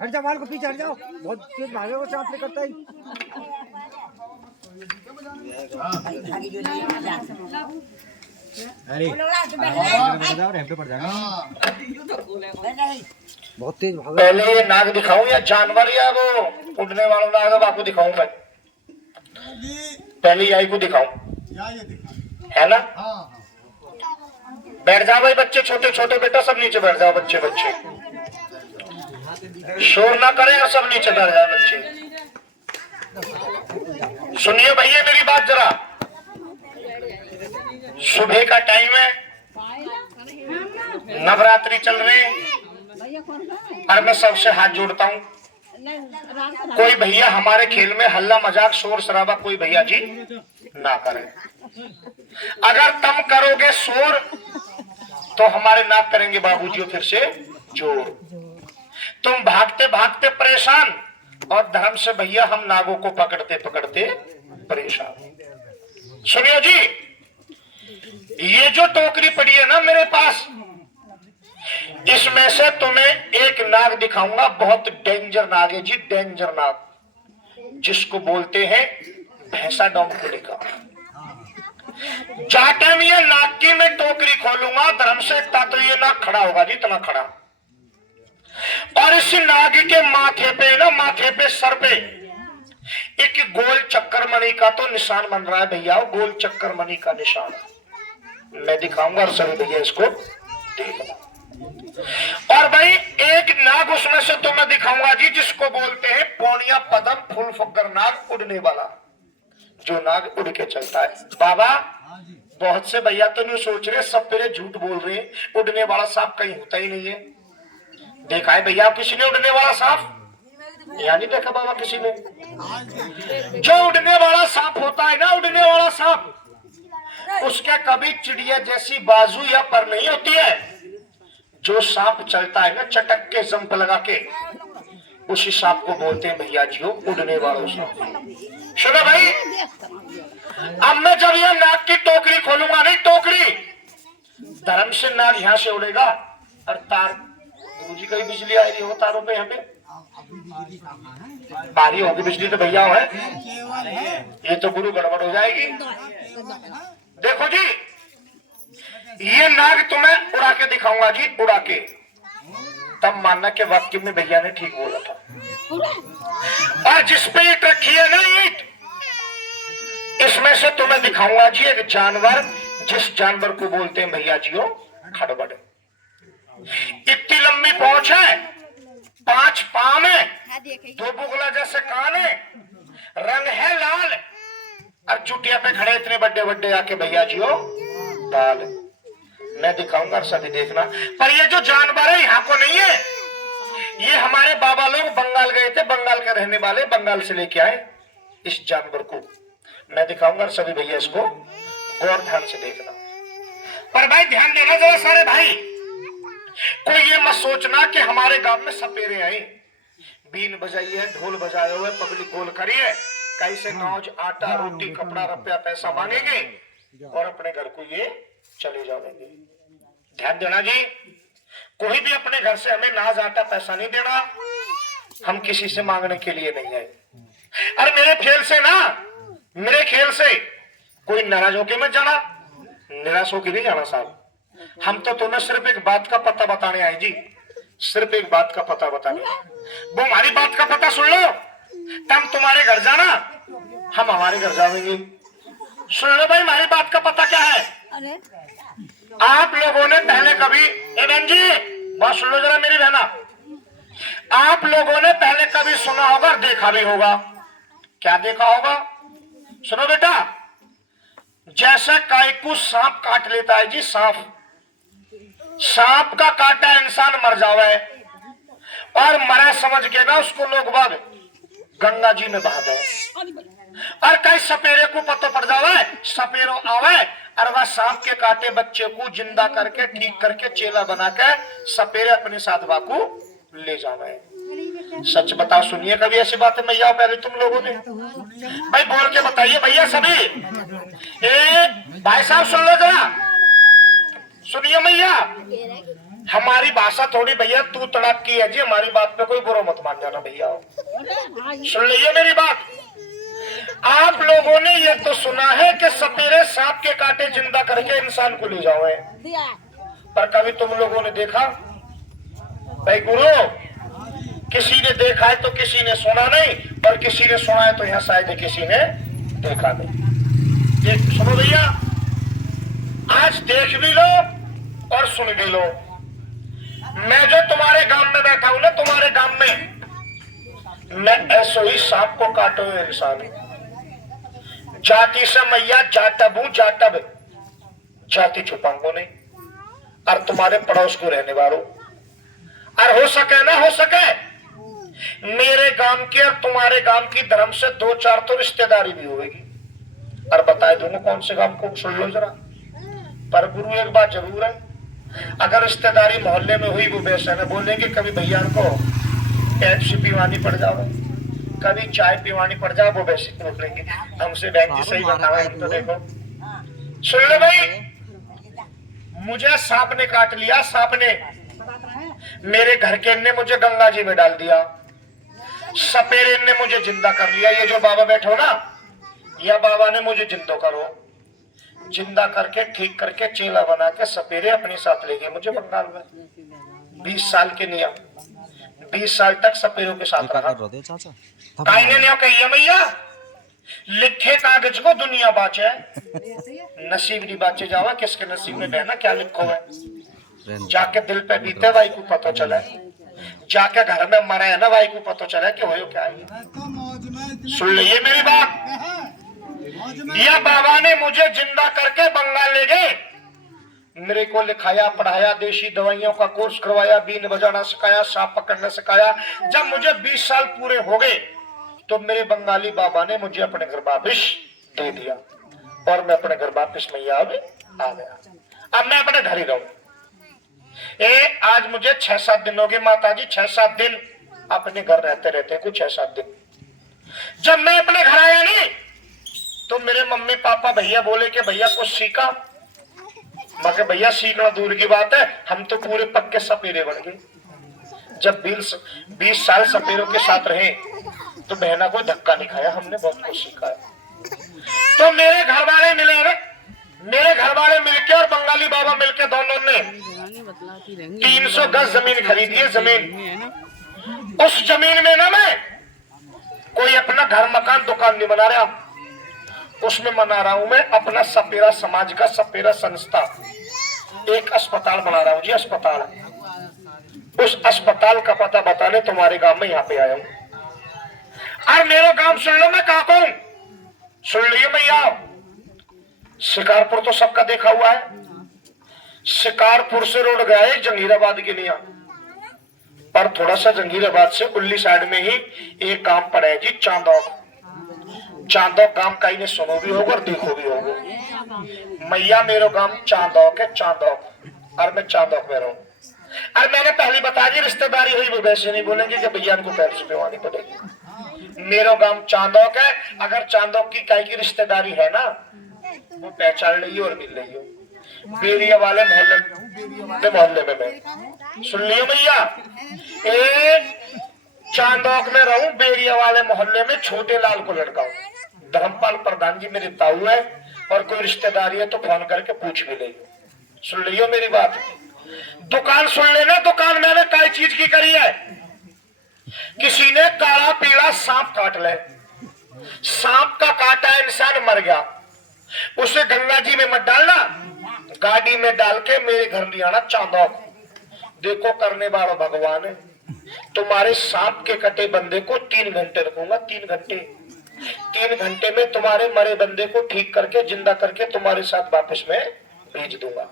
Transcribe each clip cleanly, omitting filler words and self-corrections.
हट जाओ, माल को पीछे हट जाओ, बहुत तेज भागे वो सांप करता है। अरे पड़ जाएगा, बहुत तेज भागे। पहले ये नाग दिखाऊं या जानवर या वो उड़ने वाला नाग आपको दिखाऊं मैं? पहले यही को दिखाऊं, है ना? बैठ जाओ भाई बच्चे, छोटे छोटे बेटा सब नीचे बैठ जाओ, बच्चे बच्चे शोर ना करें और सब नीचे बैठ जाओ बच्चे। सुनिए भैया मेरी बात जरा, सुबह का टाइम है, नवरात्रि चल रही और मैं सबसे हाथ जोड़ता हूँ, कोई भैया हमारे खेल में हल्ला मजाक शोर शराबा कोई भैया जी ना करें। अगर तुम करोगे शोर तो हमारे नाक करेंगे बाबूजी फिर से जोर। तुम भागते भागते परेशान और धर्म से भैया हम नागों को पकड़ते पकड़ते परेशान। सुनियो जी, ये जो टोकरी पड़ी है ना मेरे पास, इसमें से तुम्हें एक नाग दिखाऊंगा, बहुत डेंजर नाग है जी, डेंजर नाग, जिसको बोलते हैं भैंसा डोमकुली का। जाटे में ये नाग की मैं टोकरी खोलूंगा धर्म से, इतना तो ये नाग खड़ा होगा जी, इतना खड़ा। और इस नाग के माथे पे ना, माथे पे सर पे एक गोल चक्कर मणि का तो निशान बन रहा है भैया, गोल चक्कर मणि का निशान मैं दिखाऊंगा और सभी भैया इसको देखना। और भाई एक नाग उसमें से तो मैं दिखाऊंगा जी, जिसको बोलते हैं पौनिया पदम फूल फुग्गर नाग, उड़ने वाला, जो नाग उड़ के चलता है। बाबा बहुत से भैया तो नहीं सोच रहे, सब तेरे झूठ बोल रहे हैं, उड़ने वाला सांप कहीं होता ही नहीं है। देखा है भैया किसी ने उड़ने वाला सांप? या नहीं देखा बाबा किसी ने? जो उड़ने वाला सांप होता है ना, उड़ने वाला सांप, उसके कभी चिड़िया जैसी बाजू या पर नहीं होती है। जो सांप चलता है ना चटक के जंप लगा के, उसी सांप को बोलते हैं भैया जी उड़ने वाला सांप। सुनो भाई, अब मैं जब यह नाग की टोकरी खोलूंगा, नहीं टोकरी, धर्म से नाग यहां से उड़ेगा और तार, गुरुजी का ही बिजली आ रही हो तारों पे, यहाँ पे बारी होगी बिजली तो भैया है, ये तो गुरु गड़बड़ हो जाएगी। देखो जी, ये नाग तुम्हें उड़ा के दिखाऊंगा जी, उड़ा के, तब मानना के वाक्य में भैया ने ठीक बोला था। और जिस पे ईट रखी है ना, ईट, इसमें से तुम्हें दिखाऊंगा जी एक जानवर, जिस जानवर को बोलते हैं भैया जी खड़बड़। इतनी लंबी पहुंच है, 5 पांव है, 2 बुगला जैसे कान है, रंग है लाल, और चुटिया पे खड़े इतने बड़े बड़े आके भैया जी बाल। मैं दिखाऊंगा सभी देखना। पर ये जो जानवर है यहाँ को नहीं है, ये हमारे बाबा लोग बंगाल गए थे, बंगाल के रहने वाले, बंगाल से लेके आए इस जानवर को। मैं दिखाऊंगा सभी भैया इसको गौर ध्यान से देखना। पर भाई ध्यान देना जरा सारे भाई, कोई ये मत सोचना कि हमारे गांव में सपेरे आए, बीन बजाई है, ढोल बजाए हुए, पब्लिक गोल करी है, कैसे नौज आटा रोटी कपड़ा रुपया पैसा मांगेंगे और अपने घर को ये चले जाएंगे। ध्यान देना जी, कोई भी अपने घर से हमें नाज आटा पैसा नहीं देना, हम किसी से मांगने के लिए नहीं आए। अरे मेरे खेल से ना, मेरे खेल से कोई नाराज होके मत जाना, निराश होके नहीं जाना साहब। हम तो तुम्हें सिर्फ एक बात का पता बताने आए जी, सिर्फ एक बात का पता बता दो, वो हमारी बात का पता सुन लो, तब तुम्हारे घर जाना, हम हमारे घर जाएंगे। सुन लो भाई, हमारी बात का पता क्या है। आप लोगों ने पहले कभी, ए बहन जी बात सुन लो जरा मेरी बहना, आप लोगों ने पहले कभी सुना होगा और देखा भी होगा। क्या देखा होगा? सुनो बेटा, जैसे गाय को सांप काट लेता है जी, सांप का काटा इंसान मर जावे और मरा समझ के ना उसको लोग बाग गंगा जी में बहा दे, और कई सपेरे को पता पड़ जावे, सपेरो आवे और वह सांप के काटे बच्चे को जिंदा करके ठीक करके चेला बना के सपेरे अपने साथ बाकू ले जावे। सच बता, सुनिए कभी ऐसी बातें मैया पहले तुम लोगों ने? भाई बोल के बताइए भैया सभी। ए भाई साहब सुन लो जरा, सुनिए मैया, हमारी भाषा थोड़ी भैया तू तड़ाक की है जी, हमारी बात पे कोई बुरा मत मान जाना भैया। सुन लीजिए मेरी बात, आप लोगों ने ये तो सुना है कि सपेरे सांप के काटे जिंदा करके इंसान को ले जाओ, पर कभी तुम लोगों ने देखा? भाई गुरु, किसी ने देखा है तो किसी ने सुना नहीं, और किसी ने सुना है तो यहाँ शायद किसी ने देखा नहीं। ये सुनो भैया, आज देख भी लो और सुन भी लो। मैं जो तुम्हारे गांव में बैठा हूं ना, तुम्हारे गांव में मैं ऐसे ही सांप को काटे हुए इंसान हूं। जाति से मैया जाटब हूं, जाटब, जाति छुपाऊंगा नहीं, और तुम्हारे पड़ोस को रहने वालों, और हो सके ना हो सके मेरे गांव के और तुम्हारे गांव की धर्म से 2-4 तो रिश्तेदारी भी होगी, और बताए दूंगा कौन से गांव को। सुन लो जरा, पर गुरु एक बात जरूर है, अगर रिश्तेदारी मोहल्ले में हुई वो वैसे न बोलेंगे, कभी भैया को पेप्सी पीवानी पड़ जाओ, कभी चाय पीवानी पड़ जाओ, वो वैसे बोलेंगे हमसे बहन जी सही बताओ। तो देखो सुन लो भाई, मुझे सांप ने काट लिया, सांप ने मेरे घर के ने मुझे गंगा जी में डाल दिया, सपेरे ने मुझे जिंदा कर लिया। ये जो बाबा बैठो ना, यह बाबा ने मुझे जिंदो करो, जिंदा करके ठीक करके चेला बना के सपेरे अपने साथ ले गए मुझे बंगाल में। 20 साल के नियम, 20 साल तक सपेरों के साथ रहा। काइने ने कही मैया, लिखे कागज को दुनिया बाचे, नसीब नहीं बाचे जावा, किसके नसीब में बहना क्या लिखो है। जाके दिल पे बीते भाई को पता चला, जाके घर में मरा है ना भाई को पता चला कि हो क्या है। सुन लीजिए मेरी बात, यह बाबा ने मुझे जिंदा करके बंगाल ले गए, मेरे को लिखाया पढ़ाया, देशी दवाइयों का कोर्स करवाया, बीन बजाना सिखाया, सांप पकड़ना सिखाया। जब मुझे 20 साल पूरे हो गए तो मेरे बंगाली बाबा ने मुझे अपने घर वापिस दे दिया, और मैं अपने घर वापिस मैया आ गया। अब मैं अपने घर ही रहूं। आज मुझे 6-7 दिन हो गए माता जी, 6-7 दिन अपने घर रहते रहते, कुछ 6-7 दिन। जब मैं अपने घर आया नहीं तो मेरे मम्मी पापा भैया बोले कि भैया कुछ सीखा। मगर भैया सीखना दूर की बात है, हम तो पूरे पक्के सपेरे बन गए। जब 20 साल सपेरों के साथ रहे तो बहना कोई धक्का नहीं खाया, हमने बहुत कुछ सीखा है। तो मेरे घर वाले मिले, मेरे घर वाले मिलके और बंगाली बाबा मिलके दोनों ने 300 गज जमीन खरीदी है। जमीन, उस जमीन में ना मैं कोई अपना घर मकान दुकान नहीं बना रहा, उसमें मना रहा हूं मैं अपना सपेरा समाज का सपेरा संस्था, एक अस्पताल बना रहा हूं जी, अस्पताल। उस अस्पताल का पता बताने तुम्हारे गांव में यहाँ पे आया हूं। और मेरा गांव सुन लो, मैं कहा कहूं, सुन लीजिए भैया, शिकारपुर तो सबका देखा हुआ है। शिकारपुर से रोड गया है जंगीराबाद के लिए, पर थोड़ा सा जंगीराबाद से उल्ली साइड में ही एक गांव पड़ा है जी, चांदौक। चांदौक गांव कहीं ने सुनो भी होगा और देखो भी होगा। मैया मेरा गांव चांदौक है, चांदौक, और मैं चांदौक में रहूं। और मैंने पहली बता दी रिश्तेदारी हुई, वो वैसे नहीं बोलेंगे कि भैया इनको पेप्सी पिलवानी पड़ेगी। मेरा गांव चांदौक है, अगर चांदौक की कहीं की रिश्तेदारी है ना वो पहचान लीजिए और मिल रही हो। बेरिया वाले मोहल्ले में मैं, सुन लियो भैया, चांदौक में रहूं, बेरिया वाले मोहल्ले में छोटे लाल को लड़का हूं। धर्मपाल प्रधान जी मेरे ताऊ है, और कोई रिश्तेदारी है तो फोन करके पूछ भी ले। सुन लियो मेरी बात, दुकान सुन लेना, दुकान मैंने कई चीज की करी है। किसी ने काला पीला सांप काट ले, सांप का काटा इंसान मर गया, उसे गंगा जी में मत डालना, गाड़ी में डाल के मेरे घर ले आना चांदो। देखो करने वाला भगवान है। तुम्हारे सांप के कटे बंदे को 3 घंटे रखूंगा, 3 घंटे। 3 घंटे में तुम्हारे मरे बंदे को ठीक करके जिंदा करके तुम्हारे साथ वापस में भेज दूंगा।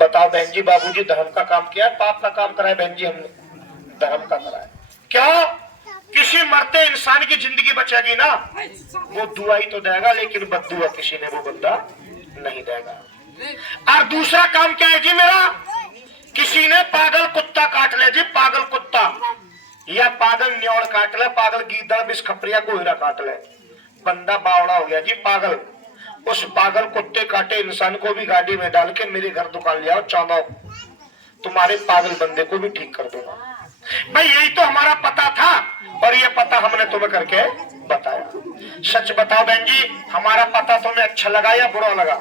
बताओ बहन जी, बाबूजी धर्म का काम किया, पाप का काम कराया? बहन जी हमने धर्म का कराया। क्यों? किसी मरते इंसान की जिंदगी बचेगी ना, वो दुआ ही तो देगा, लेकिन बद्दुआ किसी ने वो बंदा नहीं देगा। और दूसरा काम क्या है जी मेरा? किसी ने पागल कुत्ता काट ले जी, पागल कुत्ता, या पागल न्योड़ काट ले, पागल गीदड़ बिस्खपरिया गोहिरा काट ले, बंदा बावड़ा हो गया जी पागल। उस पागल कुत्ते काटे इंसान को भी गाड़ी में डाल के मेरे घर दुकान ले आओ, चांदो, तुम्हारे पागल बंदे को भी ठीक कर दूंगा। भाई यही तो हमारा पता था, और ये पता हमने तुम्हें करके बताया। सच बताओ बहन जी, हमारा पता तुम्हें अच्छा लगा या बुरा लगा?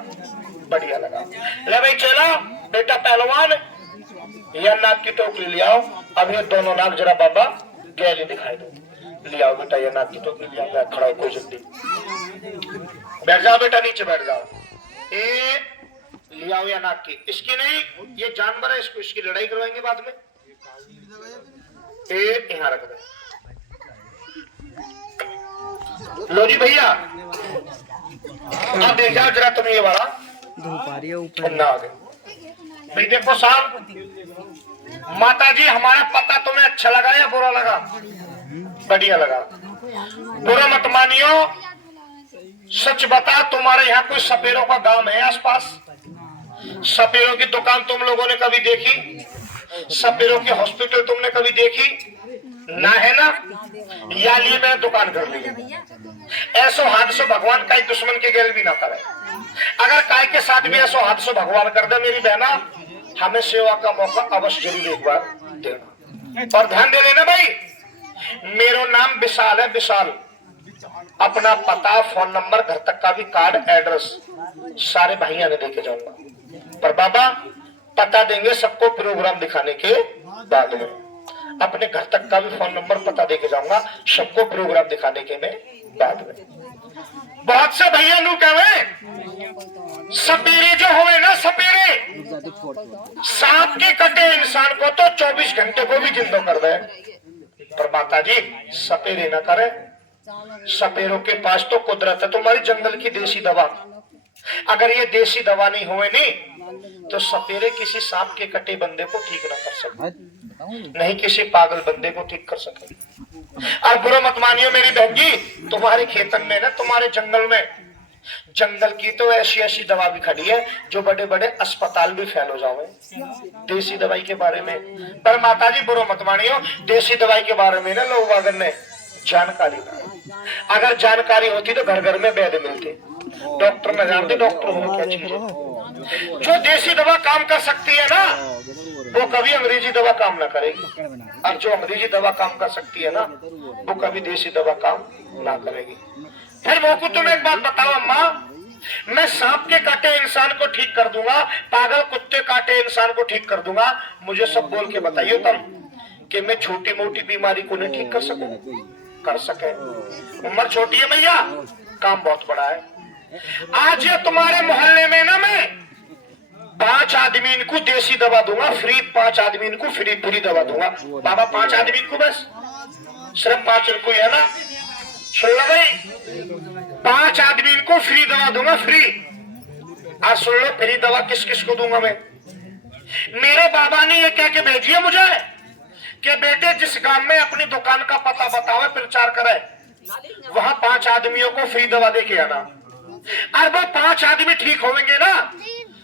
बढ़िया लगा। ले भाई चलो, बेटा पहलवान या नाक की टोकरी ले आओ। अब ये दोनों नाक जरा बाबा गैली दिखाई दो। ले आओ बेटा, ये नाक की टोकरी ले आओ। खड़ा हो, कोई जल्दी बैठ जाओ बेटा, नीचे बैठ जाओ। ए ले आओ या नाक की, इसकी नहीं, ये जानवर है, इसको इसकी लड़ाई करवाएंगे बाद में। ए यहाँ रख दो। लो जी भैया, अब देख जाओ जरा तुम्हें ये वाला ना आ गए। भाई देखो साहब, माता जी हमारा पता तुम्हें अच्छा लगा या बुरा लगा? बढ़िया लगा। बुरा मत मानियो, सच बता, तुम्हारे यहाँ कोई सपेरों का गांव है आसपास? सपेरों की दुकान तुम लोगों ने कभी देखी? सपेरों की हॉस्पिटल तुमने कभी देखी? ना है ना? या लिए मैंने दुकान कर ली। ऐसो हादसों भगवान का दुश्मन के गेल भी ना करे। अगर काय के साथ भी ऐसो हादसों भगवान कर दे मेरी बहना, हमें सेवा का मौका अवश्य जरूर एक बार देना। और ध्यान दे लेना भाई, मेरा नाम विशाल है, विशाल। अपना पता, फोन नंबर, घर तक का भी कार्ड, एड्रेस सारे भाइयों ने देके जाऊंगा। पर बाबा पता देंगे सबको प्रोग्राम दिखाने के बाद में। अपने घर तक का भी फोन नंबर पता देके जाऊंगा सबको प्रोग्राम दिखाने के में बाद में। बहुत से भैया नु कहे सपेरे जो हुए ना, सपेरे सांप के कटे इंसान को तो 24 घंटे को भी जिंदा कर दे। पर माता जी सपेरे ना करे, सपेरों के पास तो कुदरत है, तुम्हारी जंगल की देसी दवा। अगर ये देसी दवा नहीं हुए नहीं तो सपेरे किसी सांप के कटे बंदे को ठीक ना कर सके, नहीं किसी पागल बंदे को ठीक कर सके। और बुरा मत मानियो मेरी बहन जी, तुम्हारे खेतन में ना, तुम्हारे जंगल में, जंगल की तो ऐसी ऐसी दवा भी खड़ी है जो बड़े बड़े अस्पताल भी फेल हो जाओ देसी दवाई के बारे में। पर माता जी बुरा मत मानियो, देसी दवाई के बारे में ना लोग अगर ने जानकारी ना, अगर जानकारी होती तो घर घर में वैद्य मिलते, डॉक्टर न जानते डॉक्टर हो क्या चीज है। जो देसी दवा काम कर सकती है ना, वो कभी अंग्रेजी दवा काम ना करेगी, और जो अंग्रेजी दवा काम कर सकती है ना, वो कभी देसी दवा काम ना करेगी। फिर वो को तुम एक बात बताओ अम्मा, मैं सांप के काटे इंसान को ठीक कर दूंगा, पागल कुत्ते काटे इंसान को ठीक कर दूंगा, मुझे सब बोल के बताइए तुम कि मैं छोटी मोटी बीमारी को नहीं ठीक कर सकूं? कर सके। उम्र छोटी है भैया, काम बहुत बड़ा है। आज ये तुम्हारे मोहल्ले में ना मैं 5 आदमी को देसी दवा दूंगा फ्री, 5 आदमी को फ्री पूरी दवा दूंगा। बाबा 5 आदमी को बस सिर्फ 5 को है ना, सुन लो भाई, 5 आदमी को फ्री दवा दूंगा फ्री। आज सुन लो फ्री दवा किस किस को दूंगा मैं। मेरे बाबा ने ये कह के भेजी है मुझे कि बेटे जिस गांव में अपनी दुकान का पता बताओ प्रचार करे, वहां 5 आदमियों को फ्री दवा दे के आना। और वो 5 आदमी ठीक होंगे ना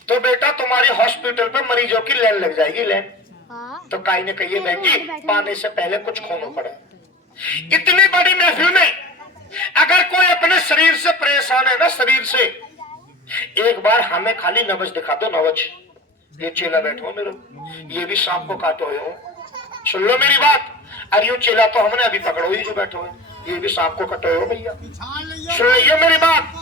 तो बेटा तुम्हारी हॉस्पिटल पर मरीजों की लाइन लग जाएगी। लाइन तो काई ने कहिए बहन जी, पाने से पहले कुछ खोना पड़े। इतनी बड़ी महफिल में अगर कोई अपने शरीर से परेशान है ना, शरीर से, एक बार हमें खाली नवज दिखा दो, नवज। ये चेला बैठो मेरे, ये भी सांप को काटो हो, सुन लो मेरी बात। अरे ये चेला तो हमने अभी पकड़ो ही जो बैठो है, ये भी सांप को कटो हो भैया, सुन लीजिए मेरी बात।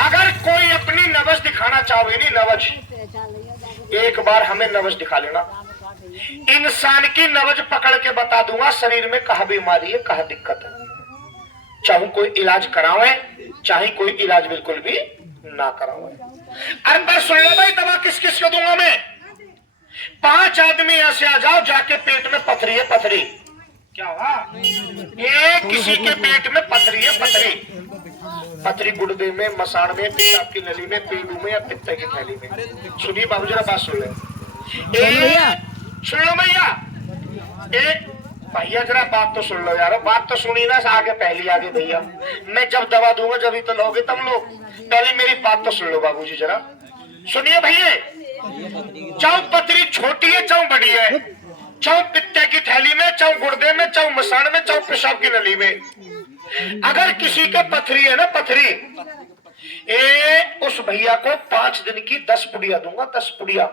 अगर कोई अपनी नवज दिखाना चाहे नहीं, नवज एक बार हमें नब्ज दिखा लेना। इंसान की नब्ज पकड़ के बता दूंगा शरीर में कहा बीमारी है, कहा दिक्कत है। चाहे कोई इलाज करावे, चाहे कोई इलाज बिल्कुल भी ना करावे। अरे पर सुन लो भाई, दवा किस किस को दूंगा मैं? 5 आदमी ऐसे आ जाओ, जाके पेट में पथरी है, पथरी। क्या हुआ? एक किसी के पेट में पथरी है, पथरी। पथरी गुर्दे में, मसाड़ में, पेशाब की नली में, पेड़ू में या पित्ते की थैली में। सुनिए बाबू जरा बात सुन ले। सुन लो भैया, भैया जरा बात तो सुन लो यार। बात तो सुनी ना, आगे पहली आगे भैया। मैं जब दवा दूंगा जब ही तो लोगे तुम लोग। पहले मेरी बात तो सुन लो बाबूजी जरा सुनिए भैया। चाहे पथरी छोटी है चाहे बड़ी है, चाहे पित्ते की थैली में, चाहे गुर्दे में, चाहे मसाड़ में, चाहे पेशाब की नली में, अगर किसी के पथरी है ना, पथरी, उस भैया को 5 दिन की 10 पुड़िया दूंगा। 10 पुड़िया,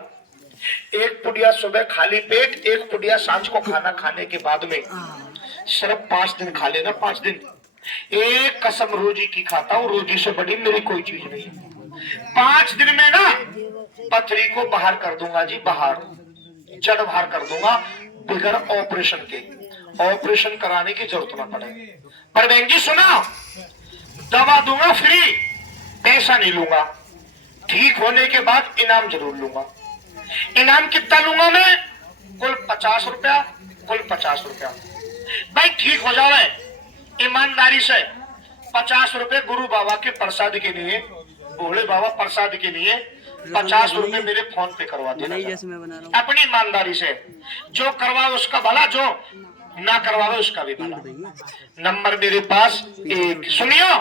1 पुड़िया सुबह खाली पेट, 1 पुड़िया सांझ को खाना खाने के बाद में। सिर्फ 5 दिन खा लेना, 5 दिन। एक कसम रोजी की खाता हूँ, रोजी से बड़ी मेरी कोई चीज नहीं। 5 दिन में ना पथरी को बाहर कर दूंगा जी, बाहर जड़ बाहर कर दूंगा, बगैर ऑपरेशन के। ऑपरेशन कराने की जरूरत ना पड़े। पर बहन जी सुना, दवा दूंगा फ्री, पैसा नहीं लूंगा। ठीक होने के बाद इनाम जरूर लूंगा। इनाम कितना लूंगा मैं? कुल 50 रुपया, कुल 50 रुपया। भाई ठीक हो जाए ईमानदारी से। 50 रुपए गुरु बाबा के प्रसाद के लिए, भोले बाबा प्रसाद के लिए 50 रुपए मेरे फोन पे करवा देना अपनी ईमानदारी से। जो करवाओ उसका भला, जो ना करवाओ उसका भी भला। नंबर मेरे पास एक। सुनियो,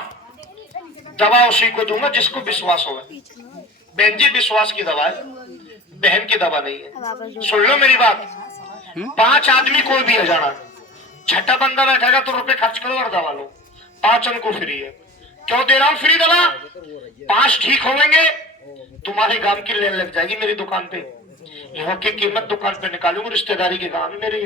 दवा उसी को दूंगा जिसको विश्वास होगा। बहन जी विश्वास की दवा है, बहन की दवा नहीं है। सुन लो मेरी बात। 5 आदमी कोई भी है जाना, छठा बंदा बैठेगा तो रुपए खर्च करो और दवा लो। 5 को फ्री है। क्यों दे रहा हूं फ्री दवा? 5 ठीक होंगे, तुम्हारे गांव की लेन लग जाएगी मेरी दुकान पे। यहाँ की कीमत दुकान पे निकालूंगा, रिश्तेदारी के गांव में मेरे।